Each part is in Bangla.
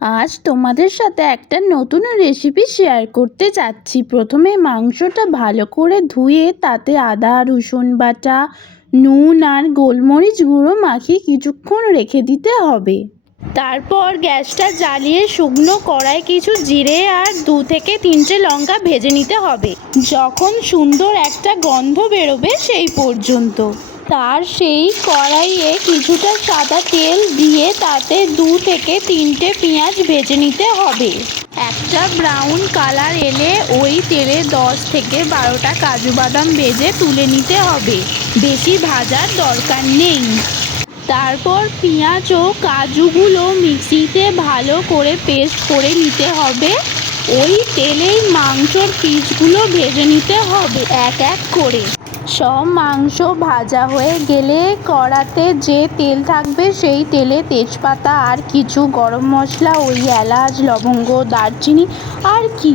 আজ তোমাদের সাথে একটা নতুন রেসিপি শেয়ার করতে যাচ্ছি। প্রথমে মাংসটা ভালো করে ধুয়ে তাতে আদা রসুন বাটা, নুন আর গোলমরিচ গুঁড়ো মাখিয়ে কিছুক্ষণ রেখে দিতে হবে। তারপর গ্যাসটা জ্বালিয়ে শুকনো কড়ায় কিছু জিরে আর 2 থেকে 3টে লঙ্কা ভেজে নিতে হবে, যখন সুন্দর একটা গন্ধ বেরোবে সেই পর্যন্ত। তার সেই কড়াইয়ে কিছুটা সাদা তেল দিয়ে তাতে 2 থেকে 3টে পেঁয়াজ ভেজে নিতে হবে। একটা ব্রাউন কালার এলে ওই তেলে 10 থেকে 12টা কাজু বাদাম ভেজে তুলে নিতে হবে, বেশি ভাজার দরকার নেই। তারপর পেঁয়াজ ও কাজুগুলো মিক্সিতে ভালো করে পেস্ট করে নিতে হবে। ওই তেলেই মাংসর পিসগুলো ভেজে নিতে হবে এক এক করে। সব মাংস ভাজা হয়ে গেলে কড়াতে যে তেল থাকবে সেই তেলে তেজপাতা আর কিছু গরম মশলা, ওই এলাচ লবঙ্গ দারচিনি আর কি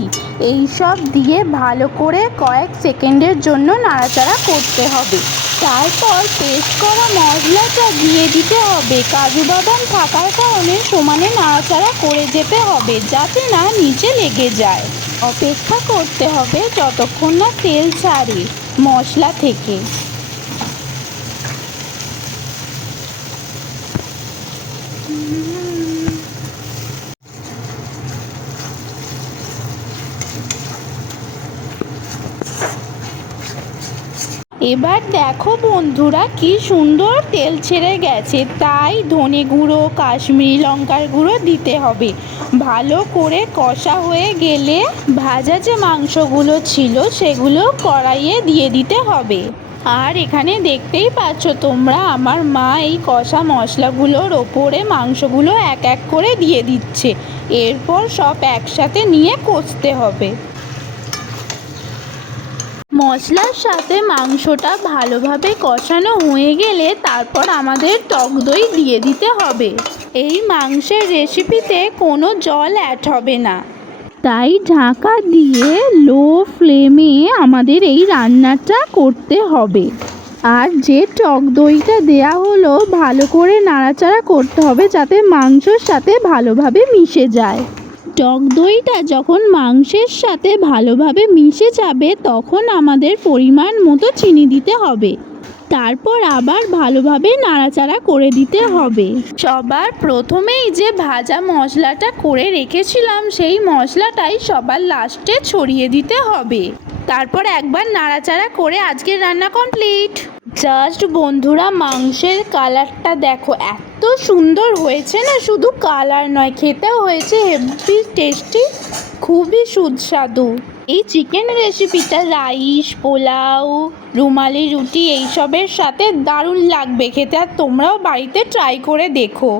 এইসব দিয়ে ভালো করে কয়েক সেকেন্ডের জন্য নাড়াচাড়া করতে হবে। তারপর পেস্ট করা মশলাটা দিয়ে দিতে হবে। কাজু বাদাম থাকার কারণে সমানে নাড়াচাড়া করে যেতে হবে যাতে না নিচে লেগে যায়। অপেক্ষা করতে হবে যতক্ষণ না তেল ছাড়ে মশলা থেকে। এবার দেখো বন্ধুরা কি সুন্দর তেল ছেড়ে গেছে, তাই ধনে গুঁড়ো কাশ্মীরি লঙ্কার গুঁড়ো দিতে হবে। ভালো করে কষা হয়ে গেলে ভাজা যে মাংসগুলো ছিল সেগুলো কড়াইয়ে দিয়ে দিতে হবে। আর এখানে দেখতেই পাচ্ছ তোমরা, আমার মা এই কষা মশলাগুলোর ওপরে মাংসগুলো এক এক করে দিয়ে দিচ্ছে। এরপর সব একসাথে নিয়ে কষতে হবে। মশলার সাথে মাংসটা ভালোভাবে কষানো হয়ে গেলে তারপর আমাদের টক দই দিয়ে দিতে হবে। এই মাংসের রেসিপিতে কোনো জল অ্যাড হবে না, তাই ঢাকা দিয়ে লো ফ্লেমে আমাদের এই রান্নাটা করতে হবে। আর যে টক দইটা দেয়া হলো ভালো করে নাড়াচাড়া করতে হবে যাতে মাংসের সাথে ভালোভাবে মিশে যায়। টক দইটা যখন মাংসের সাথে ভালোভাবে মিশে যাবে তখন আমাদের পরিমাণ মতো চিনি দিতে হবে। তারপর আবার ভালোভাবে নাড়াচাড়া করে দিতে হবে। সবার প্রথমেই যে ভাজা মশলাটা করে রেখেছিলাম সেই মশলাটাই সবার লাস্টে ছড়িয়ে দিতে হবে। তারপর একবার নাড়াচাড়া করে আজকের রান্না কমপ্লিট। জাস্ট বন্ধুরা মাংসের কালারটা দেখো, এত সুন্দর হয়েছে না, শুধু কালার নয় খেতেও হয়েছে হেভি টেস্টি, খুবই সুস্বাদু। এই চিকেন রেসিপিটা রাইস, পোলাও, রুমালি রুটি এইসবের সাথে দারুণ লাগবে খেতে। আর তোমরাও বাড়িতে ট্রাই করে দেখো।